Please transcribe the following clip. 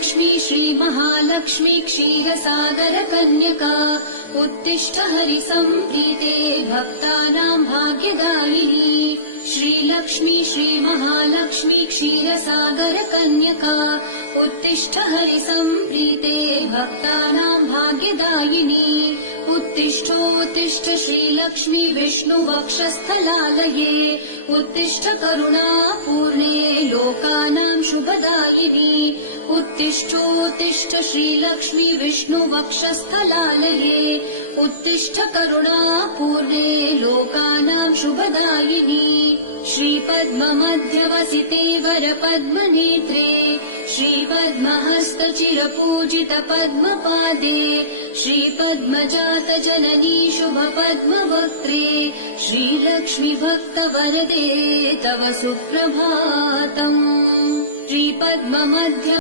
श्रीलक्ष्मी श्रीमहालक्ष्मी क्षीरसागरकन्यका उत्तिष्ठ हरिसम्प्रीते भक्तानां भाग्यदायिनी। श्रीलक्ष्मी श्रीमहालक्ष्मी क्षीरसागरकन्यका उत्तिष्ठ हरिसम्प्रीते भक्तानां भाग्यदायिनी। उत्तिष्ठोत्तिष्ठ श्रीलक्ष्मी विष्णुवक्षस्थलालये उत्तिष्ठ करुणापूर्णे लोकानां शुभदायिनी। उत्तिष्ठोत्तिष्ठ श्रीलक्ष्मी विष्णुवक्षस्थलालये उत्तिष्ठ करुणापूर्णे लोकानां शुभदायिनी। श्रीपद्ममध्यवसिते वरपद्मनेत्रे श्रीपद्महस्तचिरपूजित पद्मपादे श्रीपद्मजातजननी शुभपद्मवक्त्रे श्रीलक्ष्मी भक्तवरदे तव सुप्रभातम्। श्रीपद्ममध्य